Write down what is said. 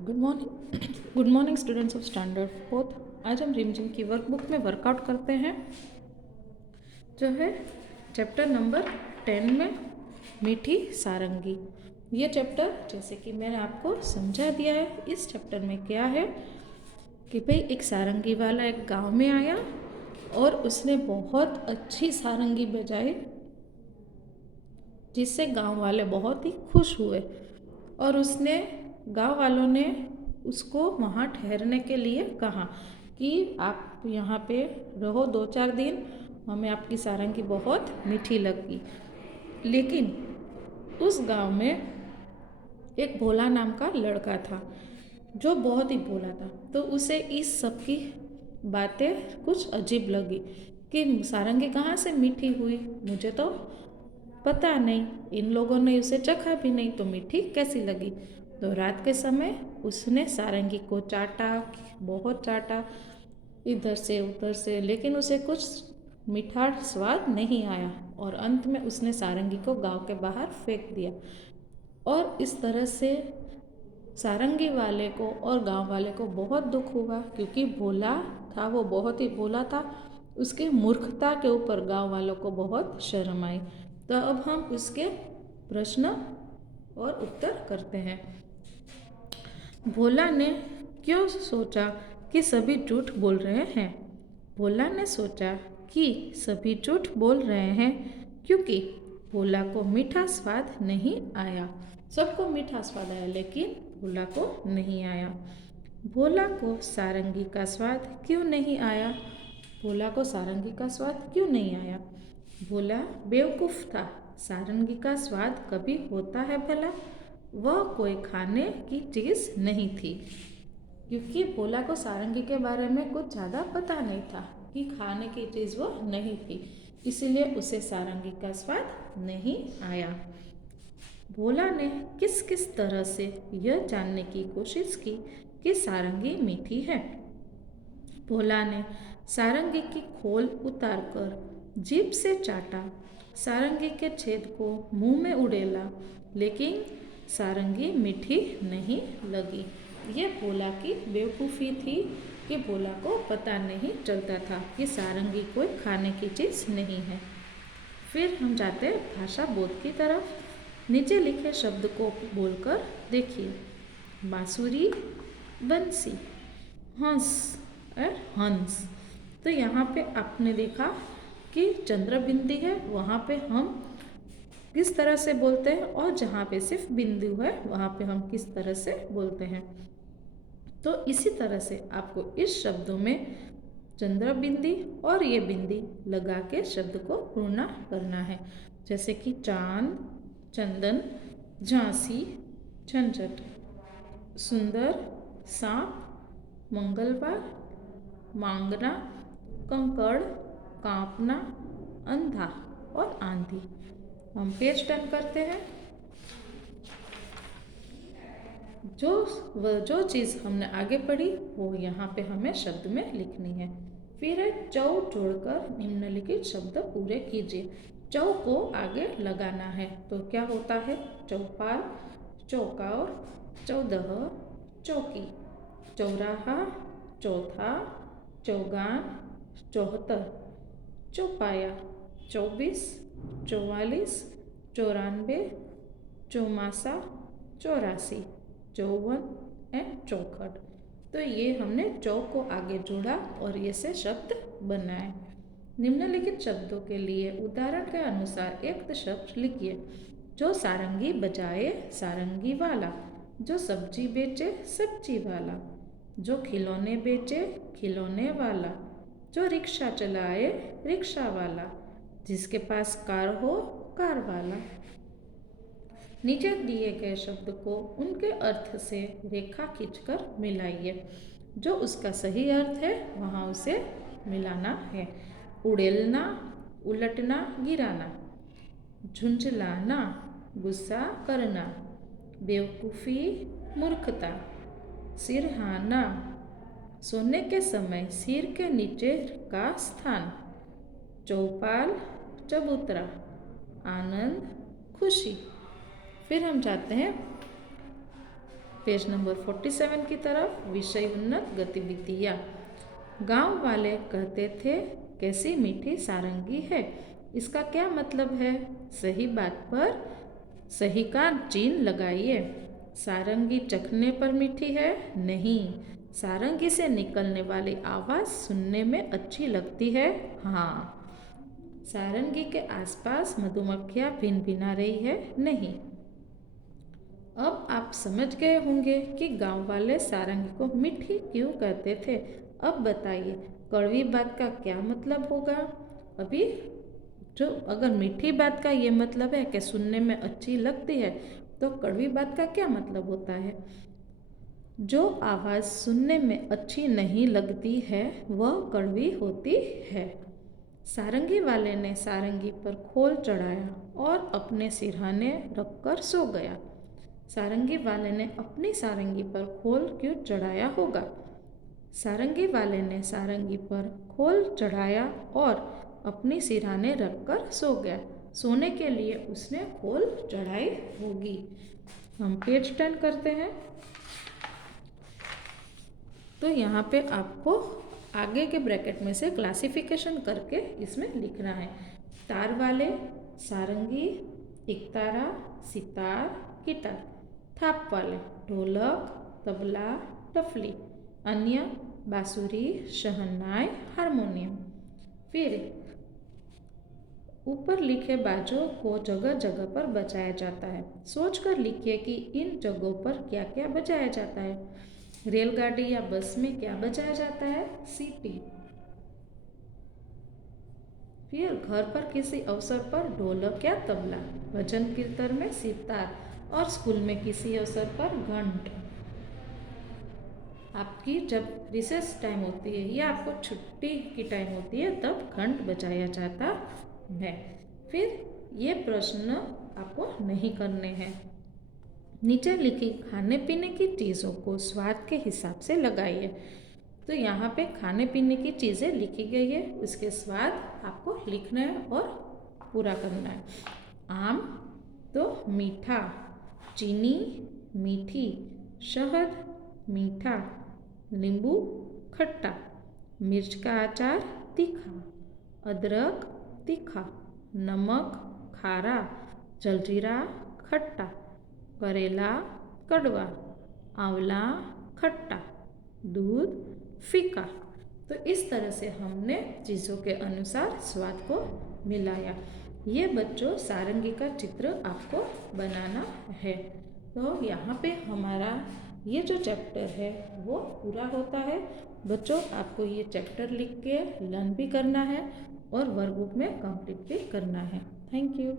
Good morning good morning students of standard fourth. आज हम रिमझिम की वर्कबुक में वर्कआउट करते हैं जो है चैप्टर नंबर 10 में मीठी सारंगी। ये चैप्टर जैसे कि मैंने आपको समझा दिया है, इस चैप्टर में क्या है कि भाई एक सारंगी वाला एक गांव में आया और उसने बहुत अच्छी सारंगी बजाई जिससे गांव वाले बहुत ही खुश हुए और उसने गांव वालों ने उसको वहाँ ठहरने के लिए कहा कि आप यहाँ पे रहो 2-4 दिन, हमें आपकी सारंगी बहुत मीठी लगी। लेकिन उस गांव में एक भोला नाम का लड़का था जो बहुत ही भोला था, तो उसे इस सब की बातें कुछ अजीब लगी कि सारंगी कहाँ से मीठी हुई, मुझे तो पता नहीं, इन लोगों ने उसे चखा भी नहीं तो मीठी कैसी लगी। तो रात के समय उसने सारंगी को चाटा, बहुत चाटा इधर से उधर से, लेकिन उसे कुछ मीठा स्वाद नहीं आया और अंत में उसने सारंगी को गांव के बाहर फेंक दिया। और इस तरह से सारंगी वाले को और गांव वाले को बहुत दुख हुआ क्योंकि भोला था, वो बहुत ही भोला था, उसकी मूर्खता के ऊपर गांव वालों को बहुत शर्म आई। तो अब हम उसके प्रश्न और उत्तर करते हैं। भोला ने क्यों सोचा कि सभी झूठ बोल रहे हैं? भोला ने सोचा कि सभी झूठ बोल रहे हैं क्योंकि भोला को मीठा स्वाद नहीं आया। सबको मीठा स्वाद आया लेकिन भोला को नहीं आया। भोला को सारंगी का स्वाद क्यों नहीं आया? भोला को सारंगी का स्वाद क्यों नहीं आया? भोला बेवकूफ़ था, सारंगी का स्वाद कभी होता है भला? वह कोई खाने की चीज़ नहीं थी क्योंकि भोला को सारंगी के बारे में कुछ ज़्यादा पता नहीं था कि खाने की चीज़ वो नहीं थी, इसीलिए उसे सारंगी का स्वाद नहीं आया। भोला ने किस किस तरह से यह जानने की कोशिश की कि सारंगी मीठी है? भोला ने सारंगी की खोल उतारकर जीभ से चाटा, सारंगी के छेद को मुंह में उड़ेला, लेकिन सारंगी मीठी नहीं लगी। ये भोला की बेवकूफ़ी थी कि भोला को पता नहीं चलता था कि सारंगी कोई खाने की चीज़ नहीं है। फिर हम जाते हैं भाषा बोध की तरफ। नीचे लिखे शब्द को बोलकर देखिए। बांसुरी, बंसी, हंस और हंस। तो यहाँ पे आपने देखा कि चंद्र बिंदी है, वहाँ पे हम किस तरह से बोलते हैं और जहाँ पे सिर्फ बिंदु है वहाँ पे हम किस तरह से बोलते हैं। तो इसी तरह से आपको इस शब्दों में चंद्र बिंदी और ये बिंदी लगा के शब्द को पूर्ण करना है, जैसे कि चांद, चंदन, झांसी, झंझट, सुंदर, सांप, मंगलवार, मांगना, कंकड़, कांपना, अंधा और आंधी। हम पेज टर्न करते हैं। जो चीज़ हमने आगे पढ़ी वो यहाँ पे हमें शब्द में लिखनी है। फिर है चौ जोड़कर निम्नलिखित शब्द पूरे कीजिए। चौ को आगे लगाना है तो क्या होता है? चौपाल, चौकार, चौदह, चौकी, चौराहा, चौथा, चौगान, चौहत्तर, चौपाया, 24, 44, 94, चौमासा, 84, 54 एंड चौखट। तो ये हमने चौक को आगे जोड़ा और ये से शब्द बनाए। निम्नलिखित शब्दों के लिए उदाहरण के अनुसार एक शब्द लिखिए। जो सारंगी बजाए, सारंगी वाला। जो सब्जी बेचे, सब्जी वाला। जो खिलौने बेचे, खिलौने वाला। जो रिक्शा चलाए, रिक्शा वाला। जिसके पास कार हो, कार वाला। नीचे दिए गए शब्द को उनके अर्थ से रेखा खींचकर मिलाइए। जो उसका सही अर्थ है वहाँ उसे मिलाना है। उड़ेलना, उलटना, गिराना। झुंझलाना, गुस्सा करना। बेवकूफ़ी, मूर्खता। सिरहाना, सोने के समय सिर के नीचे का स्थान। चौपाल, चबूतरा। आनंद, खुशी। फिर हम जाते हैं पेज नंबर 47 की तरफ विषय उन्नत गतिविधियाँ। गांव वाले कहते थे कैसी मीठी सारंगी है। इसका क्या मतलब है? सही बात पर सही का चिन्ह लगाइए। सारंगी चखने पर मीठी है? नहीं। सारंगी से निकलने वाली आवाज़ सुनने में अच्छी लगती है? हाँ। सारंगी के आसपास मधुमक्खियाँ भिनभिना रही है? नहीं। अब आप समझ गए होंगे कि गांव वाले सारंगी को मीठी क्यों कहते थे। अब बताइए कड़वी बात का क्या मतलब होगा। अभी जो अगर मीठी बात का ये मतलब है कि सुनने में अच्छी लगती है, तो कड़वी बात का क्या मतलब होता है? जो आवाज़ सुनने में अच्छी नहीं लगती है वह कड़वी होती है। सारंगी वाले ने सारंगी पर खोल चढ़ाया और अपने सिरहाने रखकर सो गया। सारंगी वाले ने अपनी सारंगी पर खोल क्यों चढ़ाया होगा? सारंगी वाले ने सारंगी पर खोल चढ़ाया और अपनी सिरहाने रखकर सो गया। सोने के लिए उसने खोल चढ़ाई होगी। हम पेज टर्न करते हैं तो यहाँ पे आपको आगे के ब्रैकेट में से क्लासिफिकेशन करके इसमें लिखना है। तार वाले सारंगी, एकतारा, सितार, गिटार। थाप वाले ढोलक, तबला, टफली। अन्य बांसुरी, शहनाई, हारमोनियम। फिर ऊपर लिखे बाजों को जगह जगह पर बजाया जाता है। सोचकर लिखिए कि इन जगहों पर क्या क्या बजाया जाता है। रेलगाड़ी या बस में क्या बजाया जाता है? सीटी। फिर घर पर किसी अवसर पर ढोलक या तबला, भजन कीर्तन में सितार और स्कूल में किसी अवसर पर घंट। आपकी जब रिसेस टाइम होती है या आपको छुट्टी की टाइम होती है तब घंट बजाया जाता है। फिर ये प्रश्न आपको नहीं करने हैं। नीचे लिखी खाने पीने की चीज़ों को स्वाद के हिसाब से लगाइए। तो यहाँ पे खाने पीने की चीज़ें लिखी गई है, उसके स्वाद आपको लिखना है और पूरा करना है। आम तो मीठा, चीनी मीठी, शहद मीठा, नींबू खट्टा, मिर्च का अचार तीखा, अदरक तीखा, नमक खारा, जलजीरा खट्टा, करेला कड़वा, आंवला खट्टा, दूध फीका। तो इस तरह से हमने चीज़ों के अनुसार स्वाद को मिलाया। ये बच्चों सारंगी का चित्र आपको बनाना है। तो यहाँ पे हमारा ये जो चैप्टर है वो पूरा होता है। बच्चों आपको ये चैप्टर लिख के लर्न भी करना है और वर्कबुक में कंप्लीट भी करना है। Thank you.